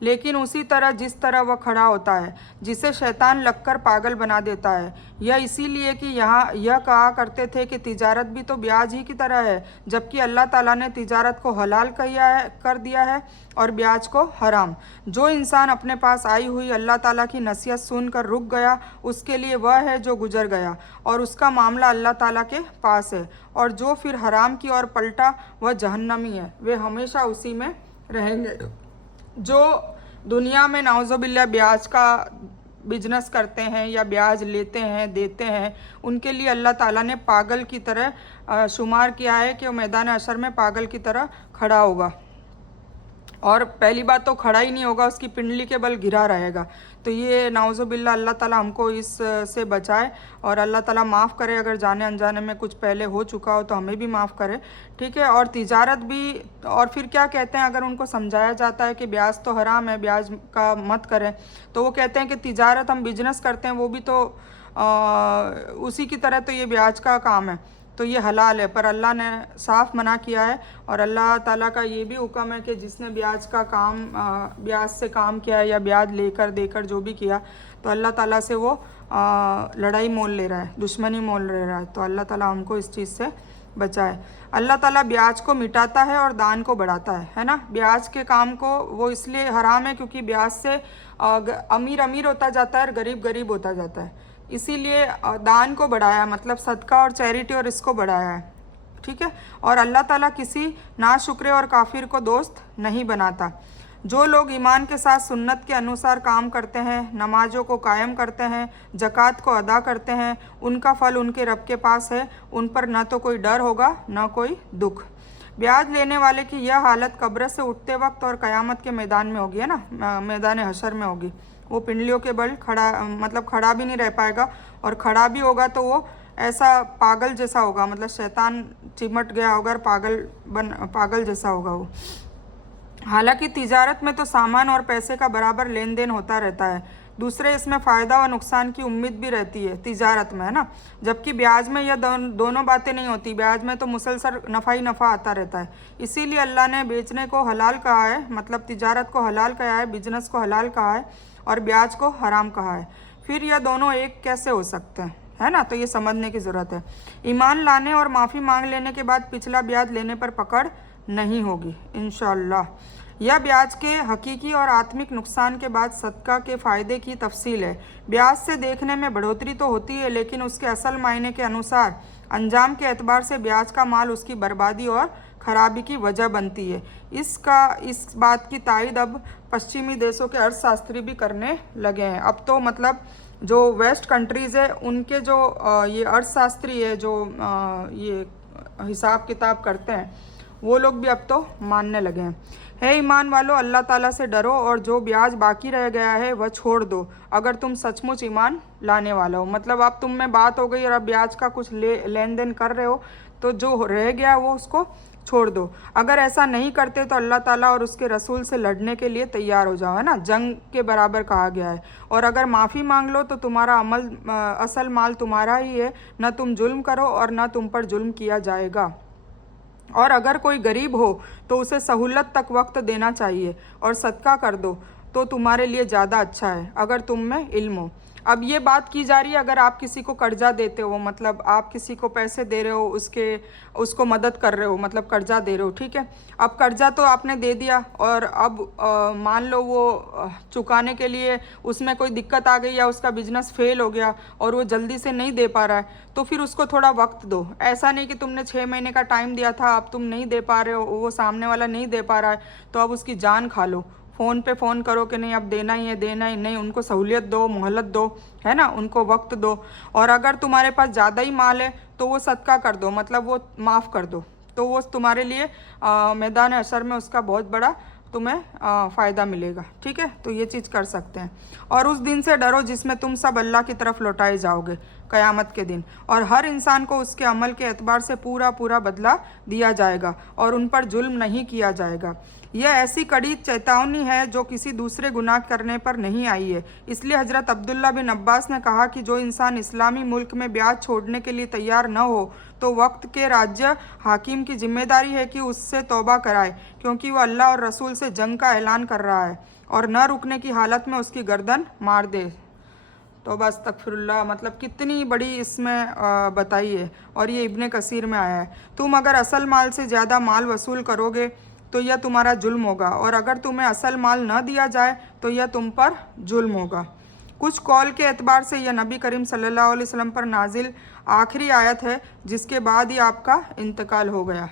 लेकिन उसी तरह जिस तरह वह खड़ा होता है, जिसे शैतान लगकर पागल बना देता है। यह इसीलिए कि यहाँ यह कहा करते थे कि तिजारत भी तो ब्याज ही की तरह है, जबकि अल्लाह ताला ने तिजारत को हलाल कर दिया है और ब्याज को हराम। जो इंसान अपने पास आई हुई अल्लाह ताला की नसीहत सुनकर रुक गया, उसके लिए वह है जो गुजर गया और उसका मामला अल्लाह ताला के पास है। और जो फिर हराम की ओर पलटा वह जहन्नमी है, वे हमेशा उसी में रहेंगे। जो दुनिया में नाउज़ुबिल्लाह ब्याज का बिजनेस करते हैं या ब्याज लेते हैं, देते हैं, उनके लिए अल्लाह ताला ने पागल की तरह शुमार किया है कि वो मैदान हशर में पागल की तरह खड़ा होगा। और पहली बात तो खड़ा ही नहीं होगा, उसकी पिंडली के बल गिरा रहेगा। तो ये नाउज़ुबिल्लाह, अल्लाह ताला हमको इस से बचाए और अल्लाह ताला माफ़ करे। अगर जाने अनजाने में कुछ पहले हो चुका हो तो हमें भी माफ़ करे, ठीक है। और तिजारत भी, और फिर क्या कहते हैं, अगर उनको समझाया जाता है कि ब्याज तो हराम है, ब्याज का मत करें, तो वो कहते हैं कि तिजारत हम बिजनेस करते हैं, वो भी तो उसी की तरह तो ये ब्याज का काम है, तो ये हलाल है। पर अल्लाह ने साफ़ मना किया है और अल्लाह ताला का ये भी हुक्म है कि जिसने ब्याज का काम, ब्याज से काम किया है या ब्याज लेकर देकर जो भी किया, तो अल्लाह ताला से वो लड़ाई मोल ले रहा है, दुश्मनी मोल ले रहा है। तो अल्लाह ताला हमको इस चीज़ से बचाए। अल्लाह ताला ब्याज को मिटाता है और दान को बढ़ाता है ना। ब्याज के काम को वो इसलिए हराम है क्योंकि ब्याज से अमीर अमीर होता जाता है और गरीब गरीब होता जाता है। इसीलिए दान को बढ़ाया, मतलब सदका और चैरिटी और इसको बढ़ाया है, ठीक है। और अल्लाह ताला किसी नाशुक्रे और काफिर को दोस्त नहीं बनाता। जो लोग ईमान के साथ सुन्नत के अनुसार काम करते हैं, नमाजों को कायम करते हैं, ज़कात को अदा करते हैं, उनका फल उनके रब के पास है। उन पर न तो कोई डर होगा न कोई दुख। ब्याज लेने वाले की यह हालत कब्र से उठते वक्त और क़यामत के मैदान में होगी, है ना, मैदान हशर में होगी। वो पिंडलियों के बल खड़ा, मतलब खड़ा भी नहीं रह पाएगा, और खड़ा भी होगा तो वो ऐसा पागल जैसा होगा, मतलब शैतान चिमट गया होगा और पागल जैसा होगा वो। हालांकि तिजारत में तो सामान और पैसे का बराबर लेन देन होता रहता है। दूसरे इसमें फ़ायदा और नुकसान की उम्मीद भी रहती है तिजारत में, है ना। जबकि ब्याज में यह दोनों बातें नहीं होती। ब्याज में तो मुसलसल नफ़ा ही नफ़ा आता रहता है। इसीलिए अल्लाह ने बेचने को हलाल कहा है, मतलब तिजारत को हलाल कहा है, बिजनेस को हलाल कहा है, और ब्याज को हराम कहा है। फिर यह दोनों एक कैसे हो सकते हैं, है ना। तो ये समझने की ज़रूरत है। ईमान लाने और माफ़ी मांग लेने के बाद पिछला ब्याज लेने पर पकड़ नहीं होगी इंशाअल्लाह। यह ब्याज के हकीकी और आत्मिक नुकसान के बाद सदका के फ़ायदे की तफसील है। ब्याज से देखने में बढ़ोतरी तो होती है, लेकिन उसके असल मायने के अनुसार अंजाम के एतबार से ब्याज का माल उसकी बर्बादी और खराबी की वजह बनती है। इस बात की तायद अब पश्चिमी देशों के अर्थशास्त्री भी करने लगे हैं। अब तो मतलब जो वेस्ट कंट्रीज़ है उनके जो ये अर्थशास्त्री है, जो ये हिसाब किताब करते हैं, वो लोग भी अब तो मानने लगे हैं। हे ईमान वालों, अल्लाह ताला से डरो और जो ब्याज बाकी रह गया है वह छोड़ दो, अगर तुम सचमुच ईमान लाने वाला हो। मतलब अब तुम में बात हो गई और अब ब्याज का कुछ लेन देन कर रहे हो, तो जो रह गया वो उसको छोड़ दो। अगर ऐसा नहीं करते तो अल्लाह ताला और उसके रसूल से लड़ने के लिए तैयार हो जाओ, है ना, जंग के बराबर कहा गया है। और अगर माफ़ी मांग लो तो तुम्हारा असल माल तुम्हारा ही है, न तुम जुल्म करो और न तुम पर जुल्म किया जाएगा। और अगर कोई गरीब हो तो उसे सहूलत तक वक्त देना चाहिए, और सदका कर दो तो तुम्हारे लिए ज़्यादा अच्छा है, अगर तुम में इल्म हो। अब ये बात की जा रही है, अगर आप किसी को कर्जा देते हो, मतलब आप किसी को पैसे दे रहे हो, उसको मदद कर रहे हो, मतलब कर्जा दे रहे हो, ठीक है। अब कर्जा तो आपने दे दिया, और अब मान लो वो चुकाने के लिए उसमें कोई दिक्कत आ गई, या उसका बिजनेस फेल हो गया और वो जल्दी से नहीं दे पा रहा है, तो फिर उसको थोड़ा वक्त दो। ऐसा नहीं कि तुमने 6 महीने का टाइम दिया था, अब तुम नहीं दे पा रहे हो, वो सामने वाला नहीं दे पा रहा है, तो अब उसकी जान खा लो। फ़ोन पे फ़ोन करो कि नहीं अब देना ही है, देना ही नहीं, उनको सहूलियत दो, मोहलत दो, है ना, उनको वक्त दो। और अगर तुम्हारे पास ज़्यादा ही माल है तो वो सदका कर दो, मतलब वो माफ़ कर दो, तो वो तुम्हारे लिए मैदान हशर में उसका बहुत बड़ा तुम्हें फ़ायदा मिलेगा, ठीक है। तो ये चीज़ कर सकते हैं। और उस दिन से डरो जिसमें तुम सब अल्लाह की तरफ लौटाए जाओगे, क़यामत के दिन, और हर इंसान को उसके अमल के एतबार से पूरा पूरा बदला दिया जाएगा और उन पर जुल्म नहीं किया जाएगा। यह ऐसी कड़ी चेतावनी है जो किसी दूसरे गुनाह करने पर नहीं आई है। इसलिए हज़रत अब्दुल्ला बिन अब्बास ने कहा कि जो इंसान इस्लामी मुल्क में ब्याज छोड़ने के लिए तैयार न हो तो वक्त के राज्य हाकिम की जिम्मेदारी है कि उससे तौबा कराए, क्योंकि वह अल्लाह और रसूल से जंग का ऐलान कर रहा है, और न रुकने की हालत में उसकी गर्दन मार दे। तो बस अस्तगफिरुल्लाह, मतलब कितनी बड़ी इसमें बताई है, और ये इब्ने कसीर में आया है। तुम अगर असल माल से ज़्यादा माल वसूल करोगे तो यह तुम्हारा जुल्म होगा, और अगर तुम्हें असल माल न दिया जाए तो यह तुम पर जुल्म होगा। कुछ कौल के एतबार से यह नबी करीम सल्लल्लाहु अलैहि वसल्लम पर नाजिल आखिरी आयत है, जिसके बाद ही आपका इंतकाल हो गया।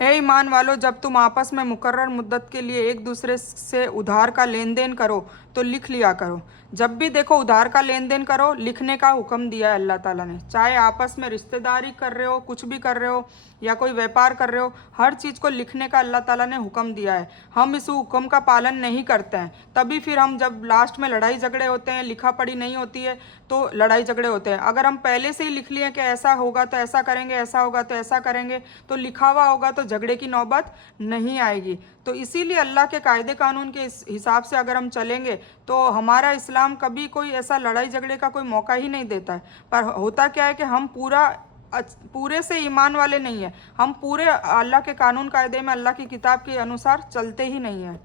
हे ईमान वालों, जब तुम आपस में मुकर्रर मुद्दत के लिए एक दूसरे से उधार का लेन देन करो तो लिख लिया करो। जब भी देखो उधार का लेन देन करो, लिखने का हुक्म दिया है अल्लाह ताला ने। चाहे आपस में रिश्तेदारी कर रहे हो, कुछ भी कर रहे हो, या कोई व्यापार कर रहे हो, हर चीज़ को लिखने का अल्लाह ताला ने हुक्म दिया है। हम इस हुक्म का पालन नहीं करते हैं, तभी फिर हम जब लास्ट में लड़ाई झगड़े होते हैं, लिखा पढ़ी नहीं होती है तो लड़ाई झगड़े होते हैं। अगर हम पहले से ही लिख लिए कि ऐसा होगा तो ऐसा करेंगे, ऐसा होगा तो ऐसा करेंगे, तो लिखा हुआ होगा तो झगड़े की नौबत नहीं आएगी। तो इसीलिए अल्लाह के कायदे कानून के हिसाब से अगर हम चलेंगे तो हमारा इस्लाम कभी कोई ऐसा लड़ाई झगड़े का कोई मौका ही नहीं देता है। पर होता क्या है कि हम पूरे से ईमान वाले नहीं है, हम पूरे अल्लाह के कानून कायदे में अल्लाह की किताब के अनुसार चलते ही नहीं हैं।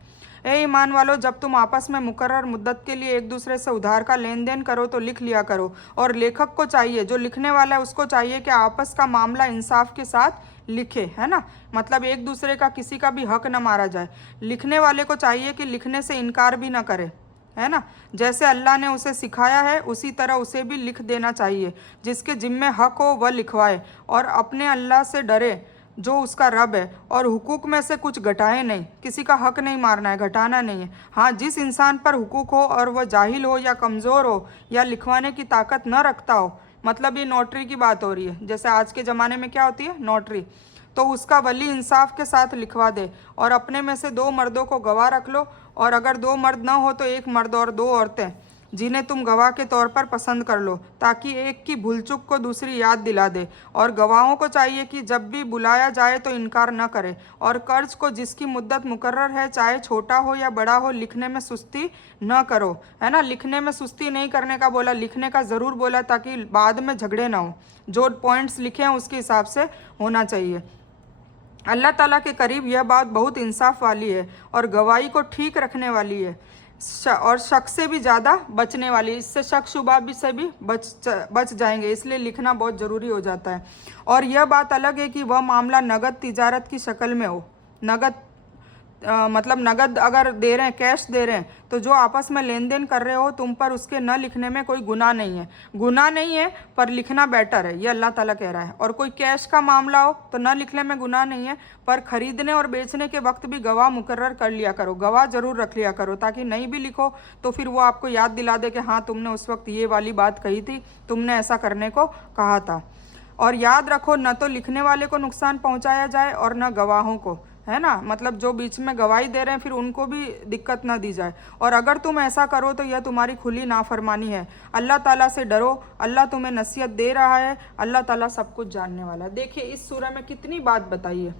ए ईमान वालों, जब तुम आपस में मुकर्रर मुद्दत के लिए एक दूसरे से उधार का लेन देन करो तो लिख लिया करो, और लेखक को चाहिए, जो लिखने वाला है उसको चाहिए कि आपस का मामला इंसाफ के साथ लिखे, है ना, मतलब एक दूसरे का किसी का भी हक न मारा जाए। लिखने वाले को चाहिए कि लिखने से इनकार भी ना करे, है ना। जैसे अल्लाह ने उसे सिखाया है उसी तरह उसे भी लिख देना चाहिए। जिसके जिम्मे हक हो वह लिखवाए और अपने अल्लाह से डरे जो उसका रब है, और हुकूक में से कुछ घटाए नहीं। किसी का हक नहीं मारना है, घटाना नहीं है। हाँ, जिस इंसान पर हुकूक हो और वह जाहिल हो या कमज़ोर हो या लिखवाने की ताकत न रखता हो, मतलब ये नोटरी की बात हो रही है, जैसे आज के ज़माने में क्या होती है नोटरी, तो उसका वली इंसाफ के साथ लिखवा दे। और अपने में से 2 मर्दों को गवाह रख लो, और अगर 2 मर्द ना हो तो 1 मर्द और 2 औरतें जिन्हें तुम गवाह के तौर पर पसंद कर लो, ताकि एक की भूल चूक को दूसरी याद दिला दे। और गवाहों को चाहिए कि जब भी बुलाया जाए तो इनकार न करे। और कर्ज को जिसकी मुद्दत मुकर्रर है, चाहे छोटा हो या बड़ा हो, लिखने में सुस्ती न करो, है ना। लिखने में सुस्ती नहीं करने का बोला, लिखने का ज़रूर बोला, ताकि बाद में झगड़े ना हो। जो पॉइंट्स लिखे हैं उसके हिसाब से होना चाहिए। अल्लाह ताला के करीब यह बात बहुत इंसाफ वाली है और गवाही को ठीक रखने वाली है, और शक से भी ज़्यादा बचने वाली है। इससे शक शुबा भी से भी बच जाएंगे, इसलिए लिखना बहुत ज़रूरी हो जाता है। और यह बात अलग है कि वह मामला नगद तिजारत की शक्ल में हो। नगद मतलब नगद अगर दे रहे हैं, कैश दे रहे हैं, तो जो आपस में लेन देन कर रहे हो तुम पर उसके न लिखने में कोई गुनाह नहीं है। गुनाह नहीं है पर लिखना बेटर है, ये अल्लाह ताला कह रहा है। और कोई कैश का मामला हो तो न लिखने में गुनाह नहीं है, पर खरीदने और बेचने के वक्त भी गवाह मुकर्रर कर लिया करो, गवाह जरूर रख लिया करो, ताकि नहीं भी लिखो तो फिर वो आपको याद दिला दे कि हाँ तुमने उस वक्त ये वाली बात कही थी, तुमने ऐसा करने को कहा था। और याद रखो, न तो लिखने वाले को नुकसान पहुंचाया जाए और न गवाहों को, है ना। मतलब जो बीच में गवाही दे रहे हैं फिर उनको भी दिक्कत ना दी जाए। और अगर तुम ऐसा करो तो यह तुम्हारी खुली नाफरमानी है। अल्लाह ताला से डरो, अल्लाह तुम्हें नसीहत दे रहा है, अल्लाह ताला सब कुछ जानने वाला है। देखिए इस सूरह में कितनी बात बताई है,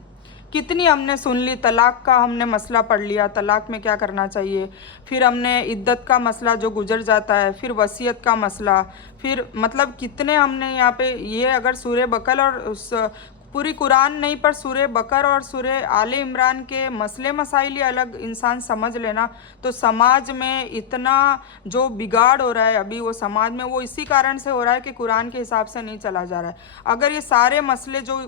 कितनी हमने सुन ली। तलाक का हमने मसला पढ़ लिया, तलाक में क्या करना चाहिए, फिर हमने इद्दत का मसला जो गुजर जाता है, फिर वसीयत का मसला, फिर मतलब कितने हमने यहाँ पे ये अगर सूरह बकल और पूरी कुरान नहीं पर सूरह बकर और सूरह आले इमरान के मसले मसाइल ही अलग इंसान समझ लेना, तो समाज में इतना जो बिगाड़ हो रहा है अभी वो समाज में, वो इसी कारण से हो रहा है कि कुरान के हिसाब से नहीं चला जा रहा है। अगर ये सारे मसले जो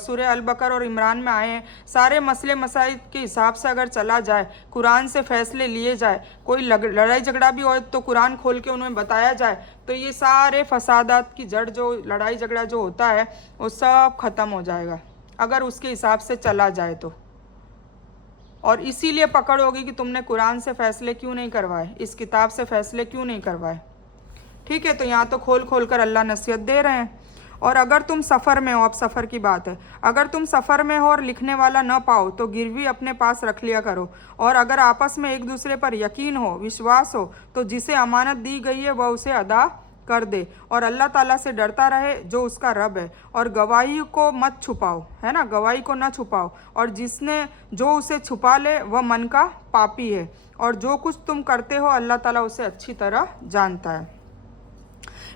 सूरह अल बकर और इमरान में आए हैं, सारे मसले मसाइल के हिसाब से अगर चला जाए, कुरान से फैसले लिए जाए, कोई लड़ाई झगड़ा भी हो तो कुरान खोल के उन्हें बताया जाए, तो ये सारे फसादात की जड़ जो लड़ाई झगड़ा जो होता है वो सब खत्म हो जाएगा अगर उसके हिसाब से चला जाए तो। और इसीलिए पकड़ होगी कि तुमने कुरान से फैसले क्यों नहीं करवाए, इस किताब से फैसले क्यों नहीं करवाए। ठीक है, तो यहाँ तो खोल खोल कर अल्लाह नसीहत दे रहे हैं। और अगर तुम सफ़र में हो, अब सफ़र की बात है, अगर तुम सफ़र में हो और लिखने वाला न पाओ तो गिरवी अपने पास रख लिया करो। और अगर आपस में एक दूसरे पर यकीन हो, विश्वास हो, तो जिसे अमानत दी गई है वह उसे अदा कर दे। और अल्लाह ताला से डरता रहे जो उसका रब है। और गवाही को मत छुपाओ, है ना, गवाही को न छुपाओ। और जिसने जो उसे छुपा ले वह मन का पापी है। और जो कुछ तुम करते हो अल्लाह ताला उसे अच्छी तरह जानता है।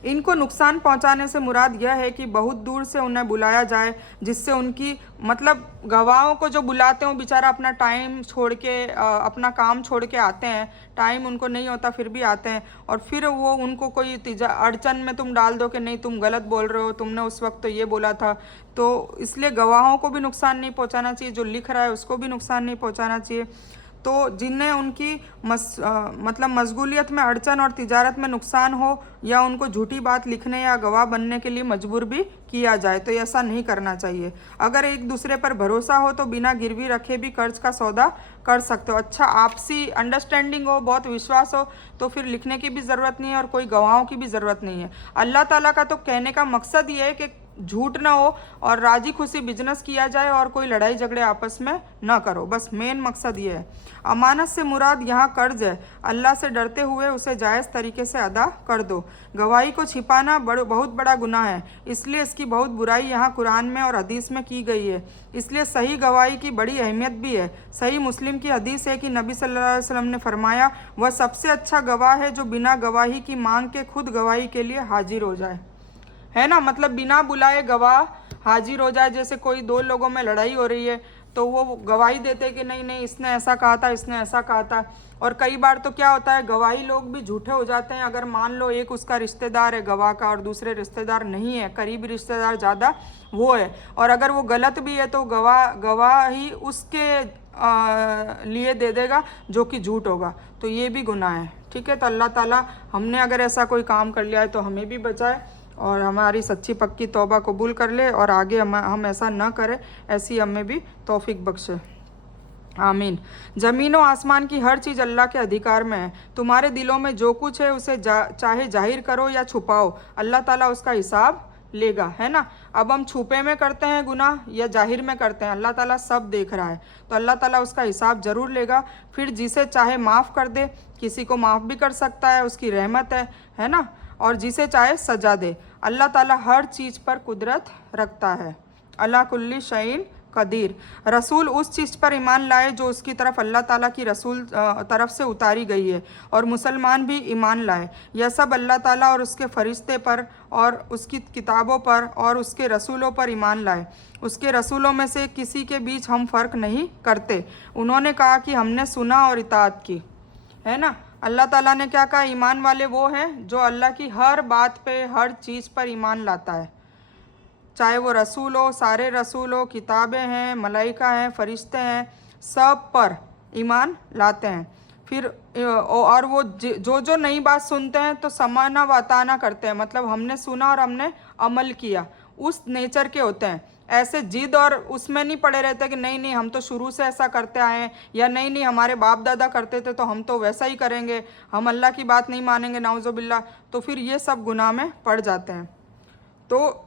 इनको नुकसान पहुंचाने से मुराद यह है कि बहुत दूर से उन्हें बुलाया जाए, जिससे उनकी मतलब गवाहों को जो बुलाते हैं वो बेचारा अपना टाइम छोड़ के अपना काम छोड़ के आते हैं, टाइम उनको नहीं होता फिर भी आते हैं, और फिर वो उनको कोई अड़चन में तुम डाल दो कि नहीं तुम गलत बोल रहे हो, तुमने उस वक्त तो ये बोला था। तो इसलिए गवाहों को भी नुकसान नहीं पहुँचाना चाहिए, जो लिख रहा है उसको भी नुकसान नहीं पहुँचाना चाहिए। तो जिन्हें उनकी मतलब मशगूलियत में अड़चन और तिजारत में नुकसान हो, या उनको झूठी बात लिखने या गवाह बनने के लिए मजबूर भी किया जाए, तो ऐसा नहीं करना चाहिए। अगर एक दूसरे पर भरोसा हो तो बिना गिरवी रखे भी कर्ज का सौदा कर सकते हो। अच्छा आपसी अंडरस्टैंडिंग हो, बहुत विश्वास हो, तो फिर लिखने की भी ज़रूरत नहीं है और कोई गवाहों की भी ज़रूरत नहीं है। अल्लाह ताला का तो कहने का मकसद ये है कि झूठ ना हो और राजी खुशी बिजनेस किया जाए और कोई लड़ाई झगड़े आपस में ना करो, बस मेन मकसद ये है। अमानत से मुराद यहाँ कर्ज है। अल्लाह से डरते हुए उसे जायज़ तरीके से अदा कर दो। गवाही को छिपाना बहुत बड़ा गुनाह है, इसलिए इसकी बहुत बुराई यहाँ कुरान में और हदीस में की गई है। इसलिए सही गवाही की बड़ी अहमियत भी है। सही मुस्लिम की हदीस है कि नबी सल्लल्लाहु अलैहि वसल्लम ने फरमाया, वह सबसे अच्छा गवाह है जो बिना गवाही की मांग के खुद गवाही के लिए हाजिर हो जाए, है ना। मतलब बिना बुलाए गवाह हाजिर हो जाए। जैसे कोई 2 लोगों में लड़ाई हो रही है, तो वो गवाही देते कि नहीं नहीं इसने ऐसा कहा था, इसने ऐसा कहा था। और कई बार तो क्या होता है, गवाही लोग भी झूठे हो जाते हैं। अगर मान लो एक उसका रिश्तेदार है गवाह का और दूसरे रिश्तेदार नहीं है, करीबी रिश्तेदार ज़्यादा वो है, और अगर वो गलत भी है तो गवाही उसके लिए दे देगा जो कि झूठ होगा, तो ये भी गुनाह है। ठीक है, तो अल्लाह ताला हमने अगर ऐसा कोई काम कर लिया है तो हमें भी बचाए और हमारी सच्ची पक्की तौबा कबूल कर ले, और आगे हम ऐसा ना करें, ऐसी हमें भी तौफीक बख्शे। आमीन। ज़मीन व आसमान की हर चीज़ अल्लाह के अधिकार में है। तुम्हारे दिलों में जो कुछ है उसे चाहे जाहिर करो या छुपाओ, अल्लाह ताला उसका हिसाब लेगा, है ना। अब हम छुपे में करते हैं गुनाह या जाहिर में करते हैं, अल्लाह ताला सब देख रहा है, तो अल्लाह ताला उसका हिसाब ज़रूर लेगा। फिर जिसे चाहे माफ़ कर दे, किसी को माफ़ भी कर सकता है, उसकी रहमत है ना। और जिसे चाहे सजा दे। अल्लाह ताला हर चीज़ पर कुदरत रखता है। अला कुल्ली शैइन कदीर। रसूल उस चीज़ पर ईमान लाए जो उसकी तरफ अल्लाह ताला की रसूल तरफ से उतारी गई है, और मुसलमान भी ईमान लाए। यह सब अल्लाह ताला और उसके फरिश्ते पर और उसकी किताबों पर और उसके रसूलों पर ईमान लाए। उसके रसूलों में से किसी के बीच हम फ़र्क नहीं करते। उन्होंने कहा कि हमने सुना और इताअत की, है ना। अल्लाह ताला ने क्या कहा, ईमान वाले वो हैं जो अल्लाह की हर बात पे, हर चीज़ पर ईमान लाता है, चाहे वो रसूल हो, सारे रसूल हो, किताबें हैं, मलाइका हैं, फरिश्ते हैं, सब पर ईमान लाते हैं। फिर और वो जो नई बात सुनते हैं तो समाना व अताना करते हैं, मतलब हमने सुना और हमने अमल किया, उस नेचर के होते हैं। ऐसे जिद और उसमें नहीं पड़े रहते कि नहीं नहीं हम तो शुरू से ऐसा करते आए हैं, या नहीं नहीं हमारे बाप दादा करते थे तो हम तो वैसा ही करेंगे, हम अल्लाह की बात नहीं मानेंगे, नाउज़ुबिल्लाह। तो फिर ये सब गुनाह में पड़ जाते हैं। तो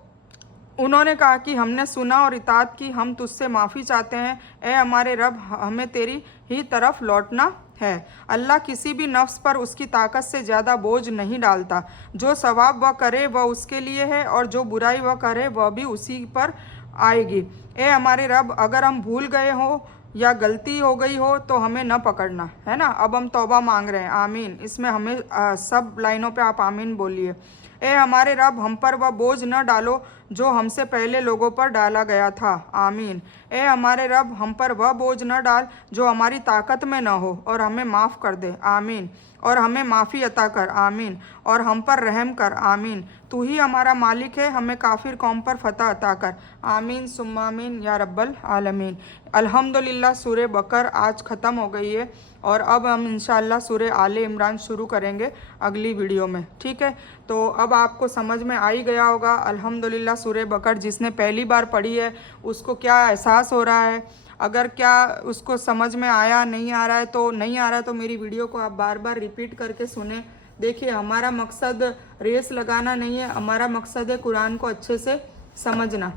उन्होंने कहा कि हमने सुना और इताअत की, हम तुझसे माफ़ी चाहते हैं, ए हमारे रब, हमें तेरी ही तरफ लौटना है। अल्लाह किसी भी नफ्स पर उसकी ताकत से ज़्यादा बोझ नहीं डालता। जो सवाब वह करे वह उसके लिए है, और जो बुराई वह करे वह भी उसी पर आएगी। ए हमारे रब, अगर हम भूल गए हो या गलती हो गई हो तो हमें न पकड़ना, है ना। अब हम तौबा मांग रहे हैं, आमीन। इसमें हमें सब लाइनों पे आप आमीन बोलिए। ए हमारे रब, हम पर वह बोझ न डालो जो हमसे पहले लोगों पर डाला गया था, आमीन। ए हमारे रब, हम पर वह बोझ न डाल जो हमारी ताकत में न हो, और हमें माफ़ कर दे, आमीन। और हमें माफ़ी अता कर, आमीन। और हम पर रहम कर, आमीन। तू ही हमारा मालिक है, हमें काफिर कौम पर फतह अता कर, आमीन सुम्मा आमीन या रब्बल आलमीन। अल्हम्दुलिल्लाह सूरह बकर आज ख़त्म हो गई है, और अब हम इंशाअल्लाह सूरह आले इमरान शुरू करेंगे अगली वीडियो में। ठीक है, तो अब आपको समझ में आ ही गया होगा अल्हम्दुलिल्लाह सूरह बकर जिसने पहली बार पढ़ी है उसको क्या एहसास हो रहा है। अगर क्या उसको समझ में आया, नहीं आ रहा है तो नहीं आ रहा है तो मेरी वीडियो को आप बार बार रिपीट करके सुने। देखिए, हमारा मकसद रेस लगाना नहीं है, हमारा मकसद है कुरान को अच्छे से समझना।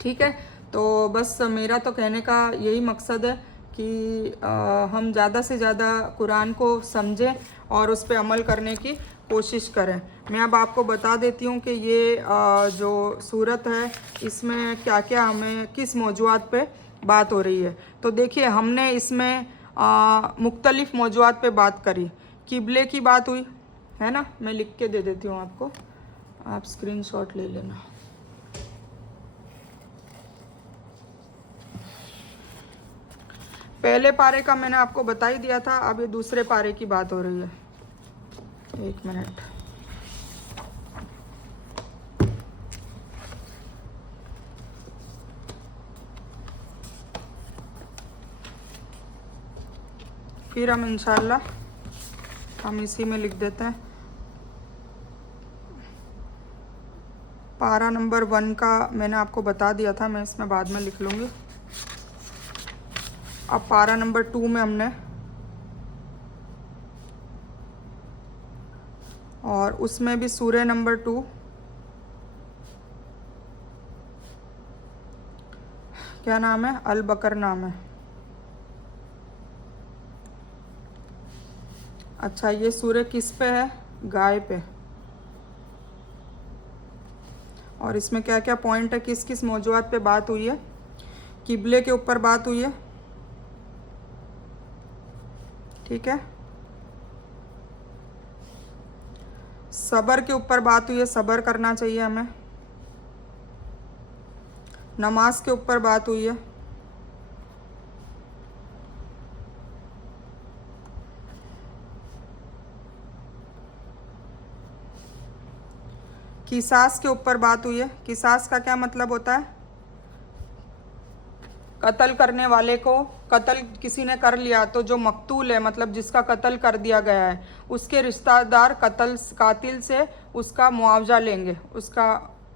ठीक है, तो बस मेरा तो कहने का यही मकसद है कि हम ज़्यादा से ज़्यादा कुरान को समझें और उस पर अमल करने की कोशिश करें। मैं अब आपको बता देती हूँ कि ये जो सूरत है इसमें क्या क्या हमें किस मौजूआत पे बात हो रही है। तो देखिए, हमने इसमें मुख्तलिफ़ मौजूआत पे बात करी। किबले की बात हुई, है ना। मैं लिख के दे देती हूँ आपको, आप स्क्रीनशॉट ले लेना। पहले पारे का मैंने आपको बता ही दिया था, अब ये दूसरे पारे की बात हो रही है। एक मिनट, फिर हम इंशाल्लाह हम इसी में लिख देते हैं। पारा नंबर 1 का मैंने आपको बता दिया था, मैं इसमें बाद में लिख लूँगी। अब पारा नंबर 2 में हमने, और उसमें भी सूरह नंबर 2 क्या नाम है, अल बकर नाम है। अच्छा, ये सूरह किस पे है, गाय पे। और इसमें क्या क्या पॉइंट है, किस किस मौजूआत पे बात हुई है। किबले के ऊपर बात हुई है, ठीक है। सब्र के ऊपर बात हुई है, सब्र करना चाहिए हमें। नमाज के ऊपर बात हुई है, किसास के ऊपर बात हुई है। किसास का क्या मतलब होता है? कत्ल करने वाले को, कत्ल किसी ने कर लिया तो जो मकतूल है मतलब जिसका कत्ल कर दिया गया है उसके रिश्तेदार कातिल से उसका मुआवजा लेंगे। उसका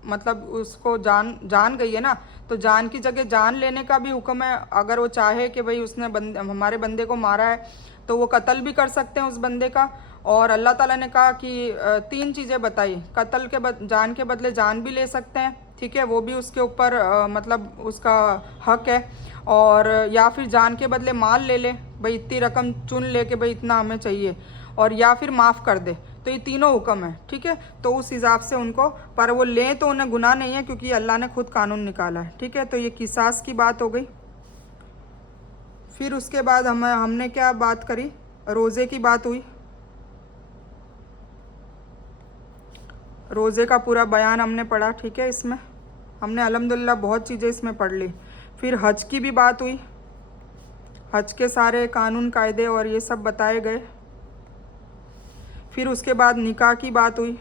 मतलब उसको जान गई है ना, तो जान की जगह जान लेने का भी हुक्म है। अगर वो चाहे कि भाई उसने हमारे बंदे को मारा है तो वो कत्ल भी कर सकते हैं उस बंदे का। और अल्लाह ताला ने कहा कि 3 चीज़ें बताई, कत्ल के जान के बदले जान भी ले सकते हैं, ठीक है, वो भी उसके ऊपर मतलब उसका हक है। और या फिर जान के बदले माल ले ले, भाई इतनी रकम चुन ले कि भाई इतना हमें चाहिए, और या फिर माफ़ कर दे। तो ये तीनों हुक्म है, ठीक है। तो उस हिसाब से उनको, पर वो लें तो उन्हें गुनाह नहीं है क्योंकि अल्लाह ने खुद कानून निकाला है, ठीक है। तो ये किसास की बात हो गई। फिर उसके बाद हमने क्या बात करी? रोज़े की बात हुई। रोज़े का पूरा बयान हमने पढ़ा, ठीक है। इसमें हमने अल्हम्दुलिल्लाह बहुत चीज़ें इसमें पढ़ ली। फिर हज की भी बात हुई, हज के सारे कानून कायदे और ये सब बताए गए। फिर उसके बाद निकाह की बात हुई।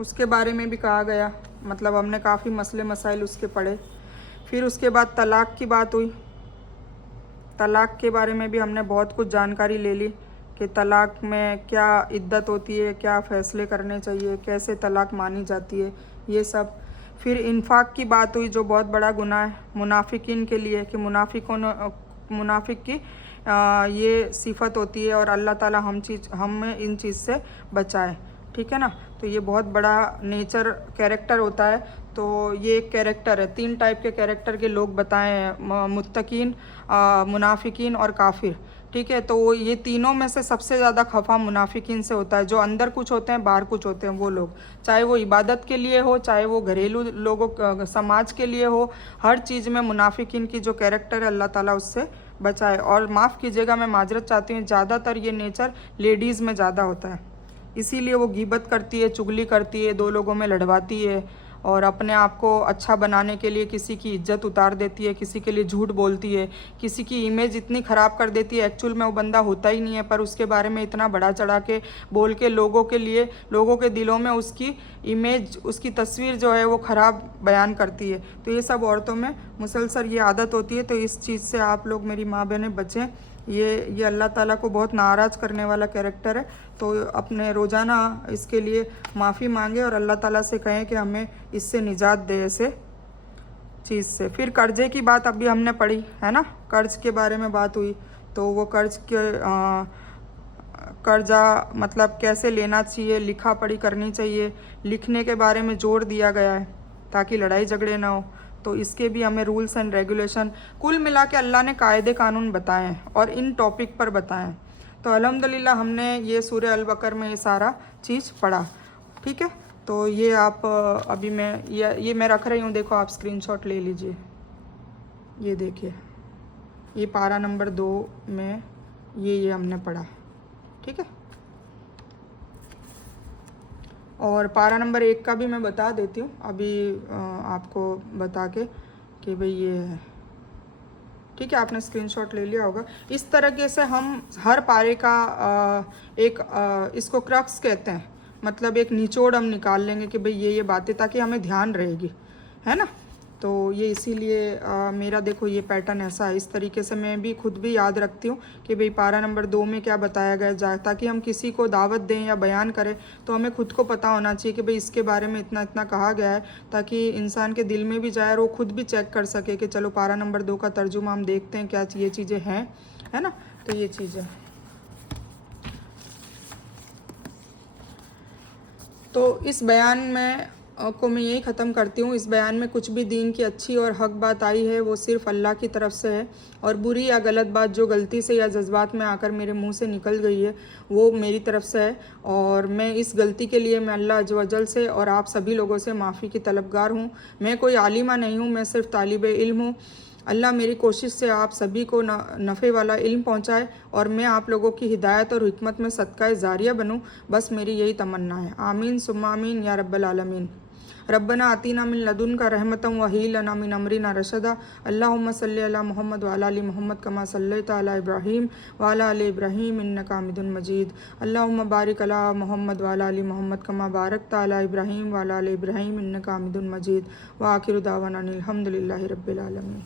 उसके बारे में भी कहा गया, मतलब हमने काफ़ी मसले मसाइल उसके पढ़े। फिर उसके बाद तलाक़ की बात हुई। तलाक़ के बारे में भी हमने बहुत कुछ जानकारी ले ली कि तलाक़ में क्या इद्दत होती है, क्या फ़ैसले करने चाहिए, कैसे तलाक़ मानी जाती है, ये सब। फिर इन्फाक की बात हुई जो बहुत बड़ा गुनाह है मुनाफिकीन के लिए, कि मुनाफिक की ये सिफत होती है और अल्लाह ताला हमें इन चीज़ से बचाए, ठीक है ना। तो ये बहुत बड़ा नेचर कैरेक्टर होता है। तो ये एक कैरेक्टर है, 3 टाइप के कैरेक्टर के लोग बताए हैं, मुत्तकीन, मुनाफिकीन और काफिर, ठीक है। तो ये तीनों में से सबसे ज़्यादा खफा मुनाफिकीन से होता है, जो अंदर कुछ होते हैं बाहर कुछ होते हैं वो लोग, चाहे वो इबादत के लिए हो, चाहे वो घरेलू लोगों समाज के लिए हो, हर चीज़ में मुनाफिकीन की जो कैरेक्टर है अल्लाह ताला उससे बचाए। और माफ़ कीजिएगा, मैं माजरत चाहती हूँ, ज़्यादातर ये नेचर लेडीज़ में ज़्यादा होता है, इसीलिए वो गीबत करती है, चुगली करती है, 2 लोगों में लड़वाती है और अपने आप को अच्छा बनाने के लिए किसी की इज्जत उतार देती है, किसी के लिए झूठ बोलती है, किसी की इमेज इतनी ख़राब कर देती है, एक्चुअल में वो बंदा होता ही नहीं है, पर उसके बारे में इतना बढ़ा चढ़ा के बोल के लोगों के दिलों में उसकी इमेज, उसकी तस्वीर जो है वो ख़राब बयान करती है। तो ये सब औरतों में मुसलसल ये आदत होती है। तो इस चीज़ से आप लोग, मेरी माँ बहनें, बचें। ये अल्लाह ताला को बहुत नाराज़ करने वाला कैरेक्टर है। तो अपने रोज़ाना इसके लिए माफ़ी मांगे और अल्लाह ताला से कहें कि हमें इससे निजात दे, ऐसे चीज़ से। फिर कर्ज़े की बात अभी हमने पढ़ी है ना, कर्ज़ के बारे में बात हुई। तो वो कर्ज़ा मतलब कैसे लेना चाहिए, लिखा पढ़ी करनी चाहिए, लिखने के बारे में जोर दिया गया है ताकि लड़ाई झगड़े ना हो। तो इसके भी हमें रूल्स एंड रेगुलेशन, कुल मिला के अल्लाह ने कायदे कानून बताए हैं और इन टॉपिक पर बताए हैं। तो अल्हम्दुलिल्लाह हमने ये सूरह अल बकर में ये सारा चीज़ पढ़ा, ठीक है। तो ये आप अभी ये मैं रख रही हूँ, देखो आप स्क्रीनशॉट ले लीजिए। ये देखिए, ये पारा नंबर 2 में ये हमने पढ़ा, ठीक है। और पारा नंबर 1 का भी मैं बता देती हूँ अभी आपको बता के कि भाई ये है, ठीक है। आपने स्क्रीनशॉट ले लिया होगा। इस तरीके से हम हर पारे का इसको क्रक्स कहते हैं, मतलब एक निचोड़ हम निकाल लेंगे कि भाई ये बातें, ताकि हमें ध्यान रहेगी, है ना। तो ये इसीलिए मेरा देखो ये पैटर्न ऐसा है, इस तरीके से मैं भी खुद भी याद रखती हूँ कि भाई पारा नंबर 2 में क्या बताया गया जाए, ताकि हम किसी को दावत दें या बयान करें तो हमें खुद को पता होना चाहिए कि भाई इसके बारे में इतना इतना कहा गया है, ताकि इंसान के दिल में भी जाए और वो खुद भी चेक कर सके कि चलो पारा नंबर 2 का तर्जुमा हम देखते हैं क्या ये चीज़ें हैं, है ना। तो ये चीज़ें, तो इस बयान में को मैं यही ख़त्म करती हूँ। इस बयान में कुछ भी दीन की अच्छी और हक बात आई है वो सिर्फ़ अल्लाह की तरफ से है, और बुरी या गलत बात जो गलती से या जज्बात में आकर मेरे मुंह से निकल गई है वो मेरी तरफ से है। और मैं इस गलती के लिए मैं अल्लाह अज़्ज़ व जल से और आप सभी लोगों से माफ़ी की तलबगार हूँ। मैं कोई आलिमा नहीं हूँ, मैं सिर्फ तालिब इल्म हूँ। अल्लाह मेरी कोशिश से आप सभी को नफ़े वाला इल्म पहुँचाए और मैं आप लोगों की हिदायत और हिकमत में सदका जारिया बनूँ, बस मेरी यही तमन्ना है। आमीन सुम्मा आमीन या रब्बल आलमीन। रब्बना आतीना मिन लदुनका रहमतम व ही लना मिन अमरिना रशदा। अल्लाहुम्मा सल्लि अला मुहम्मद व अला आलि मुहम्मद कमा सल्लैता अला इब्राहीम व अला आलि इब्राहीम इन्नका हमीदुन मजीद। अल्लाहुम्मा बारिक अला मुहम्मद व अला आलि मुहम्मद कमा बारकता अला इब्राहीम व अला आलि इब्राहीम इन्नका हमीदुन मजीद। व आखिरु दावाना अनिल हम्दुलिल्लाहि रब्बिल आलमीन।